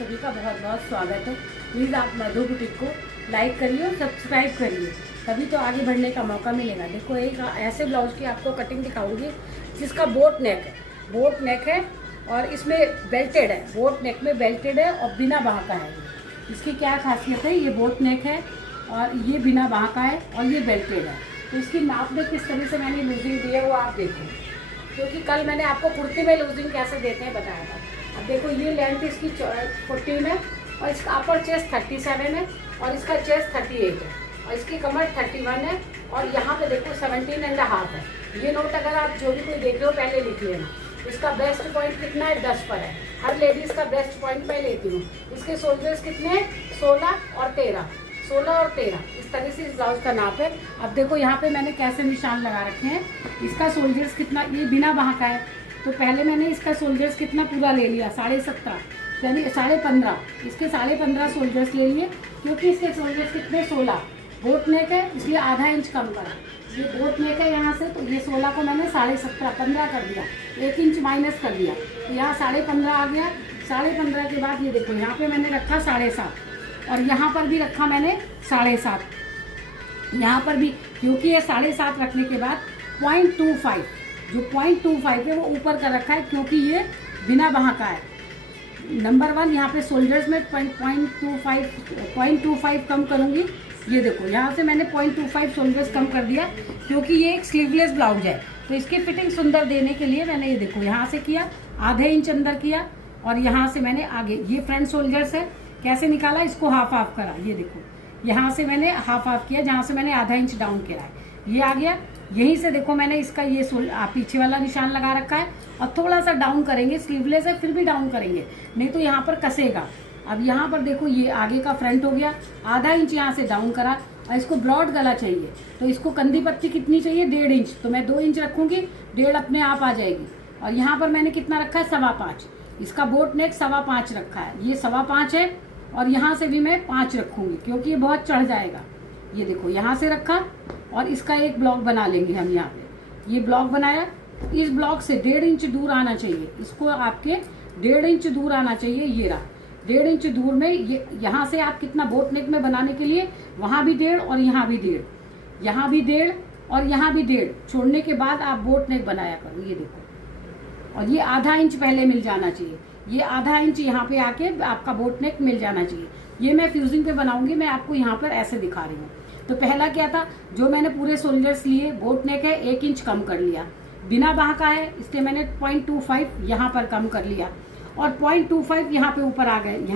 सभी का बहुत बहुत स्वागत है। प्लीज़ आप मधु बुटीक को लाइक करिए और सब्सक्राइब करिए, तभी तो आगे बढ़ने का मौका मिलेगा। देखो एक ऐसे ब्लाउज की आपको कटिंग दिखाऊंगी जिसका बोट नेक है और इसमें बेल्टेड है। बोट नेक में बेल्टेड है और बिना बाँह का है। इसकी क्या खासियत है, ये बोट नेक है और ये बिना बाँह का है और ये बेल्टेड है। तो इसकी नाप में किस तरह से मैंने लूजिंग दी है वो आप देखें, क्योंकि कल मैंने आपको कुर्ती में लूजिंग कैसे देते हैं बताया था। अब देखो ये लेंथ इसकी 14 है और इसका अपर चेस्ट 37 है और इसका चेस्ट 38 है और इसकी कमर 31 है और यहाँ पे देखो 17.5 है। ये नोट अगर आप जो भी कोई देख रहे हो पहले लिख लेना। इसका बेस्ट पॉइंट कितना है, 10 पर है। हर लेडीज़ का बेस्ट पॉइंट मैं लेती हूँ। इसके शोल्डर्स कितने हैं, 16 और 13 इस तरह से इस ब्लाउज का नाप है। अब देखो यहाँ पे मैंने कैसे निशान लगा रखे हैं। इसका शोल्डर्स कितना, ये बिना बाँह का है तो पहले मैंने इसका शोल्डर्स कितना पूरा ले लिया, 17.5 यानी 15.5। इसके 15.5 शोल्डर्स ले लिए, क्योंकि इसके शोल्डर्स कितने 16। बोट नेक है इसलिए आधा इंच कम करा। ये बोट नेक है यहाँ से, तो ये 16 को मैंने 17.5 15 कर दिया, 1 इंच माइनस कर दिया, तो यहाँ 15.5 आ गया। 15.5 के बाद ये देखो यहाँ पे मैंने रखा 7.5 और यहाँ पर भी रखा मैंने 7.5। यहाँ पर भी क्योंकि ये 7.5 रखने के बाद 0.25 जो 0.25 है वो ऊपर का रखा है, क्योंकि ये बिना बाँह का है। नंबर 1 यहाँ पे शोल्डर्स में 0.25 कम करूँगी। ये देखो यहाँ से मैंने 0.25 शोल्डर्स कम कर दिया, क्योंकि ये एक स्लीवलेस ब्लाउज है तो इसकी फिटिंग सुंदर देने के लिए मैंने ये देखो यहाँ से किया, आधे इंच अंदर किया और यहाँ से मैंने आगे ये फ्रंट शोल्डर्स है। कैसे निकाला, इसको हाफ करा। ये देखो यहाँ से मैंने हाफ किया, जहाँ से मैंने आधा इंच डाउन किया है, ये आ गया। यहीं से देखो मैंने इसका ये पीछे वाला निशान लगा रखा है और थोड़ा सा डाउन करेंगे। स्लीवलेस है फिर भी डाउन करेंगे, नहीं तो यहाँ पर कसेगा। अब यहाँ पर देखो ये आगे का फ्रंट हो गया, आधा इंच यहाँ से डाउन करा और इसको ब्रॉड गला चाहिए तो इसको कंधी पट्टी कितनी चाहिए, 1.5 इंच। तो मैं 2 इंच रखूँगी, 1.5 अपने आप आ जाएगी। और यहाँ पर मैंने कितना रखा है, 5.25। इसका बोट नेक 5.25 रखा है, ये 5.25 है और यहाँ से भी मैं 5 रखूँगी क्योंकि ये बहुत चढ़ जाएगा। ये देखो यहाँ से रखा और इसका एक ब्लॉक बना लेंगे हम। यहाँ पे ये ब्लॉक बनाया, इस ब्लॉक से 1.5 इंच दूर आना चाहिए। इसको आपके 1.5 इंच दूर आना चाहिए। ये रहा 1.5 इंच दूर में। ये यहाँ से आप कितना बोट नेक में बनाने के लिए वहाँ भी 1.5 और यहाँ भी 1.5, यहाँ भी 1.5 और यहाँ भी 1.5 छोड़ने के बाद आप बोट नेक बनाया करो। ये देखो, और ये आधा इंच पहले मिल जाना चाहिए। ये आधा इंच यहाँ पे आके आपका बोट नेक मिल जाना चाहिए। ये मैं फ्यूजिंग पे बनाऊंगी, मैं आपको यहाँ पर ऐसे दिखा रही हूँ। तो पहला क्या था, जो मैंने पूरे शोल्डर्स लिए, बोट नेक है 1 इंच कम कर लिया, बिना बाँह का है इसलिए मैंने 0.25 यहाँ पर कम कर लिया और 0.25 यहाँ पे ऊपर आ गए।